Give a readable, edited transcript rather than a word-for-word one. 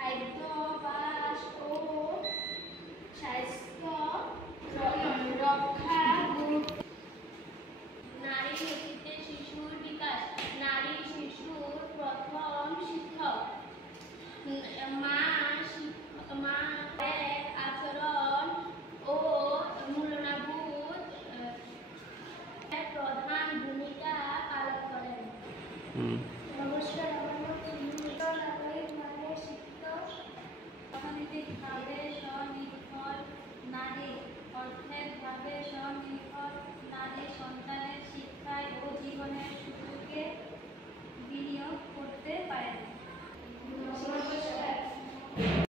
খাদ্যাভ্যাস ও স্বাস্থ্য রক্ষা নারী নেতৃত্বে শিশুর বিকাশ। নারী শিশুর প্রথম শিক্ষক। মা আচরণ ও মূল্যবোধ প্রধান ভূমিকা পালন করেন। নমস্কার।